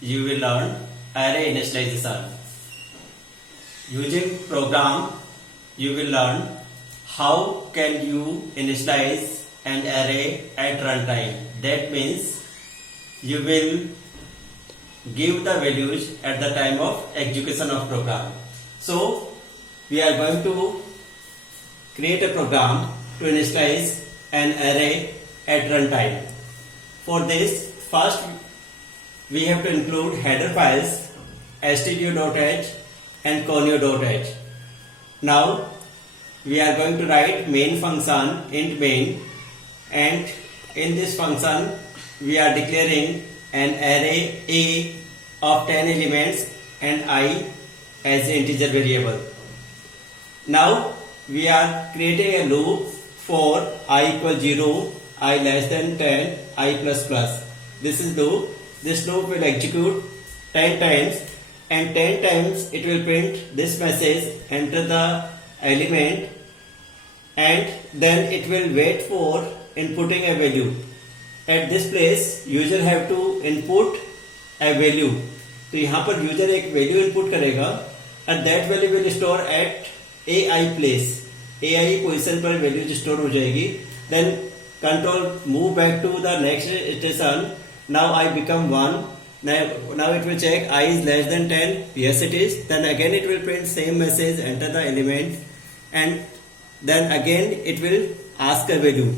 you will learn array initialization. Using program, you will learn how can you initialize an array at runtime. That means you will give the values at the time of execution of program. So we are going to create a program to initialize an array at runtime. For this, first we have to include header files stdio.h and conio.h. Now we are going to write main function int main, and in this function we are declaring an array A of 10 elements and I as integer variable. Now we are creating a loop for I equals 0, I less than 10, I plus plus. This is loop. This loop will execute 10 times, and 10 times it will print this message, enter the element, and then it will wait for inputting a value. At this place user have to input a value. तो यहाँ पर user एक value input करेगा and that value will store at AI place. AI position पर value store हो जाएगी. Then control move back to the next station. Now I become 1. Now it will check I is less than 10. Yes it is. Then again it will print same message, enter the element, and then again it will ask a value.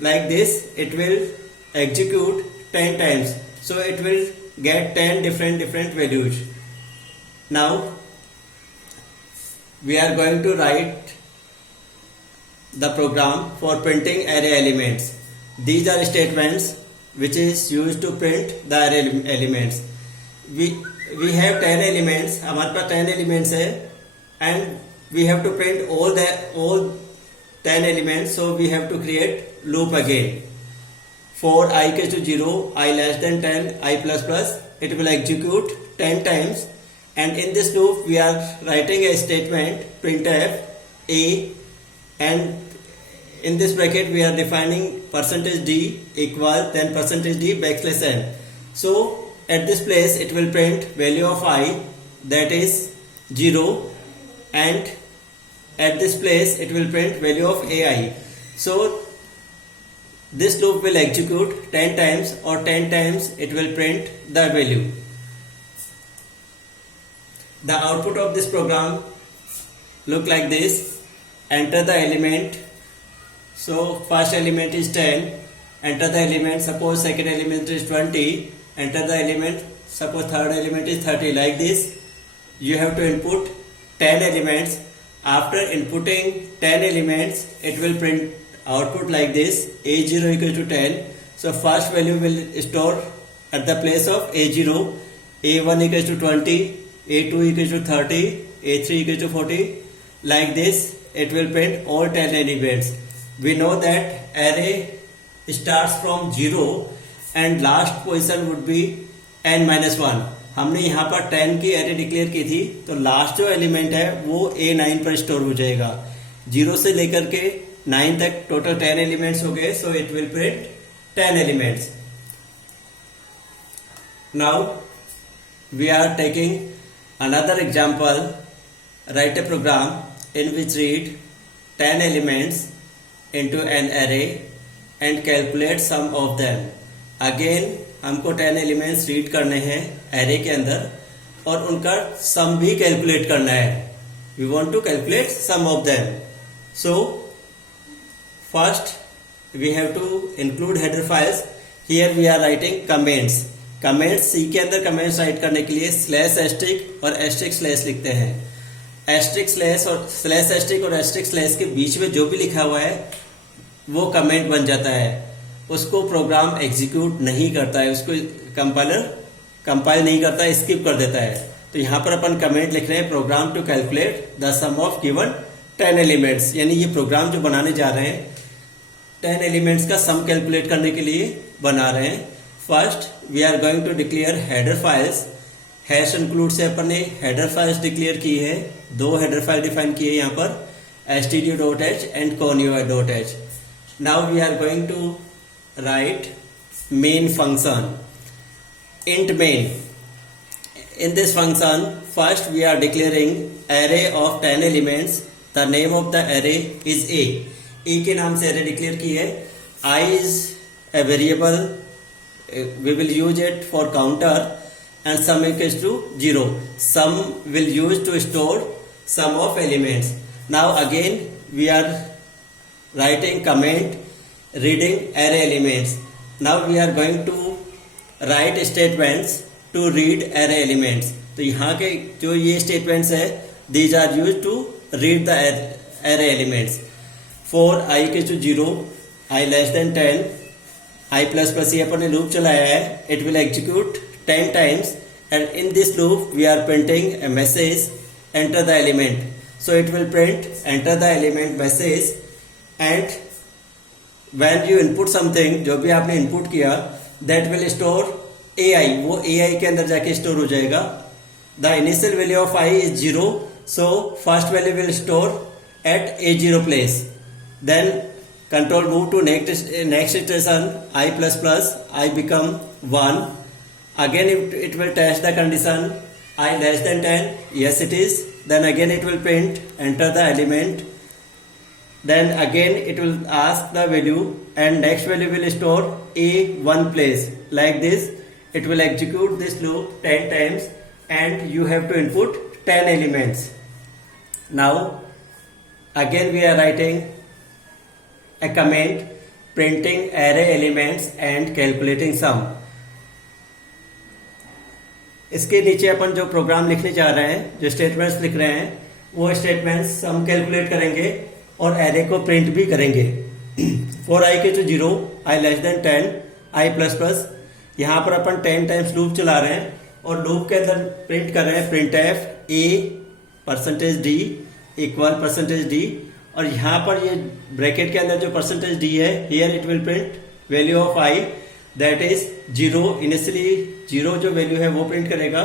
Like this it will execute 10 times. So it will get 10 different values. Now we are going to write the program for printing array elements. These are statements which is used to print the array elements. We have 10 elements. हमारे पास 10 elements है, and we have to print all 10 elements. So we have to create loop again. For I equals to 0, I less than 10, I plus plus, it will execute 10 times, and in this loop we are writing a statement printf a, and in this bracket we are defining %d equal then %d backslash n. So at this place it will print value of I, that is 0, and at this place it will print value of ai. So this loop will execute 10 times, or 10 times it will print the value. The output of this program look like this. Enter the element. So first element is 10. Enter the element. Suppose second element is 20. Enter the element. Suppose third element is 30. Like this you have to input 10 elements. After inputting 10 elements it will print output like this: A0 equals to 10. So first value will store at the place of A0. A1 equals to 20, A2 equals to 30, A3 equals to 40. Like this it will print all 10 elements. We know that array starts from 0 and last position would be n-1. हमने यहाँ पर 10 की array declare की थी, तो last जो element है वो A9 पर स्टोर हो जाएगा. 0 से लेकर के 9 तक टोटल 10 एलिमेंट्स हो गए. So it will print 10 elements. Now we are taking another example. Write a program in which read 10 elements into an array and calculate sum of them. Again हमको 10 elements read करने हैं array के अंदर, और उनका sum भी calculate करना है. We want to calculate sum of them. So first we have to include header files. Here we are writing comments. Comments C के अंदर कमेंट्स राइट करने के लिए स्लैश एस्ट्रिक और एस्ट्रिक स्लैश लिखते हैं. एस्ट्रिक स्लैश और स्लैश एस्ट्रिक और एस्ट्रिक स्लैश के बीच में जो भी लिखा हुआ है वो कमेंट बन जाता है. उसको प्रोग्राम एग्जीक्यूट नहीं करता है, उसको कंपाइलर कंपाइल नहीं करता है, स्किप कर देता है. तो यहाँ पर अपन कमेंट लिख रहे हैं program to calculate the sum of given 10 elements. यानी ये प्रोग्राम जो बनाने जा रहे हैं 10 एलिमेंट्स का सम कैलकुलेट करने के लिए बना रहे हैं. First we are going to declare header files. Hash include से अपन ने हेडर फाइल्स डिक्लेयर की है. 2 हेडर फाइल डिफाइन की है यहाँ पर, stdio.h and conio.h. Now we are going to write main function. Int main In this function, first we are declaring array of 10 elements. The name of the array is A. A के नाम से array declare की है. I is a variable. We will use it for counter and sum equals to 0. Sum will use to store sum of elements. Now again we are writing comment reading array elements. Now we are going to write statements to read array elements. तो यहाँ के जो ये statements है, these are used to read the array elements. For I equals to 0, I less than 10, I plus plus ये अपन ने loop चलाया है, it will execute 10 times, and in this loop we are printing a message, enter the element. So it will print enter the element message, and when you input something, जो भी आपने input किया, that will store AI, वो AI के अंदर जाके store हो जाएगा. The initial value of I is 0, so first value will store at A0 place. Then control move to next iteration, I plus plus, I become 1. Again it will test the condition, I less than 10, yes it is. Then again it will print enter the element. Then again it will ask the value, and next value will store A1 place. Like this, it will execute this loop 10 times, and you have to input 10 elements. Now again we are writing a comment printing array elements and calculating sum. इसके नीचे अपन जो programme लिखने जा रहे हैं, जो statements लिख रहे हैं, वो स्टेटमेंट्स सम कैलकुलेट करेंगे और एरे को प्रिंट भी करेंगे. फॉर आई के 0, आई लेस देन 10, आई प्लस प्लस, यहाँ पर अपन 10 टाइम्स लूप चला रहे हैं और लूप के अंदर प्रिंट कर रहे हैं print F A %d equal %d, और यहाँ पर ये ब्रैकेट के अंदर जो %d है, here it will print value of I, that is 0. Initially 0 जो वैल्यू है वो प्रिंट करेगा.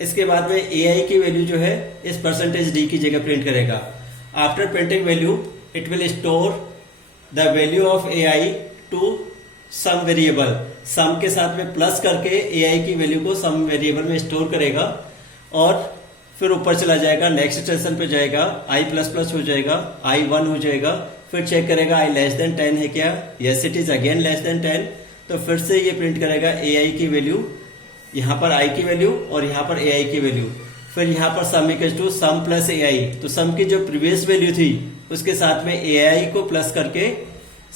इसके बाद में ए आई की वैल्यू जो है इस %d की जगह प्रिंट करेगा. After printing value, it will store the value of AI to some variable. Sum के साथ में प्लस करके AI की वैल्यू को सम वेरिएबल में स्टोर करेगा और फिर ऊपर चला जाएगा, नेक्स्ट स्टेशन पे जाएगा, I प्लस प्लस हो जाएगा, I 1 हो जाएगा, फिर चेक करेगा I लेस देन 10 है क्या, yes it is, again less than 10, तो फिर से ये प्रिंट करेगा AI की वैल्यू, यहाँ पर I की वैल्यू और यहाँ पर AI की वैल्यू. फिर यहाँ पर sum equal to sum plus AI, तो सम की जो प्रीवियस वैल्यू थी उसके साथ में AI को प्लस करके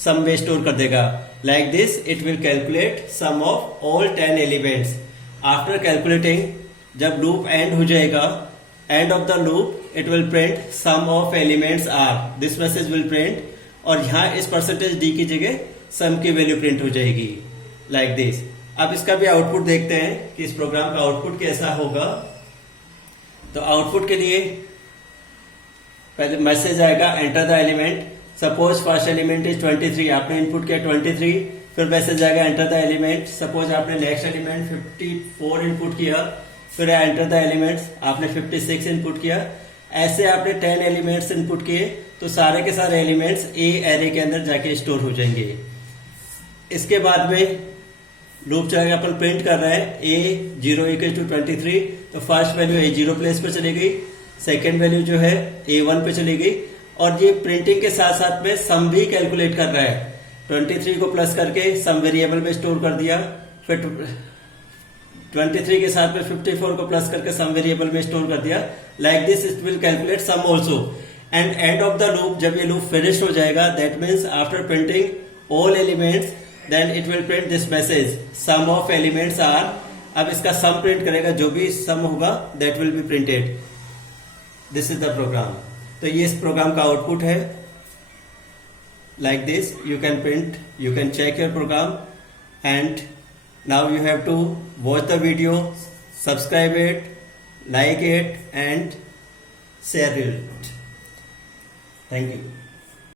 सम में स्टोर कर देगा. Like this it will calculate sum of all 10 elements. After calculating, जब लूप एंड हो जाएगा, end of the loop it will print sum of elements are, this message will print, और यहाँ इस %d की जगह सम की वैल्यू प्रिंट हो जाएगी. Like this. अब इसका भी आउटपुट देखते हैं कि इस प्रोग्राम का आउटपुट कैसा होगा. तो आउटपुट के लिए पहले मैसेज आएगा enter the element. Suppose first element is 23, आपने इनपुट किया 23, फिर मैसेज आएगा एंटर द एलिमेंट. सपोज आपने नेक्स्ट एलिमेंट 54 इनपुट किया, फिर एंटर द एलिमेंट, आपने 56 इनपुट किया. ऐसे आपने 10 एलिमेंट्स इनपुट किए तो सारे के सारे एलिमेंट्स ए एरे के अंदर जाके स्टोर हो जाएंगे. इसके बाद में लूप चलाकर अपन प्रिंट कर रहे हैं A0 इक्वल टू 23, तो फर्स्ट वैल्यू A0 प्लेस पे चली गई, सेकेंड वैल्यू जो है A1 पे चली गई, और ये प्रिंटिंग के साथ साथ में सम भी कैलकुलेट कर रहा है. 23 को प्लस करके सम वेरिएबल में स्टोर कर दिया, फिर 23 के साथ में 54 को प्लस करके सम वेरिएबल में स्टोर कर दिया. Like this it will calculate sum also. And end of the loop, जब ये लूप फिनिश हो जाएगा, that means after printing all elements, then it will print this message sum of elements are. अब इसका सम print करेगा, जो भी सम होगा that will be printed. This is the program. तो ये इस प्रोग्राम का आउटपुट है. Like this you can print, you can check your program, and now you have to watch the video, subscribe it, like it and share it. Thank you.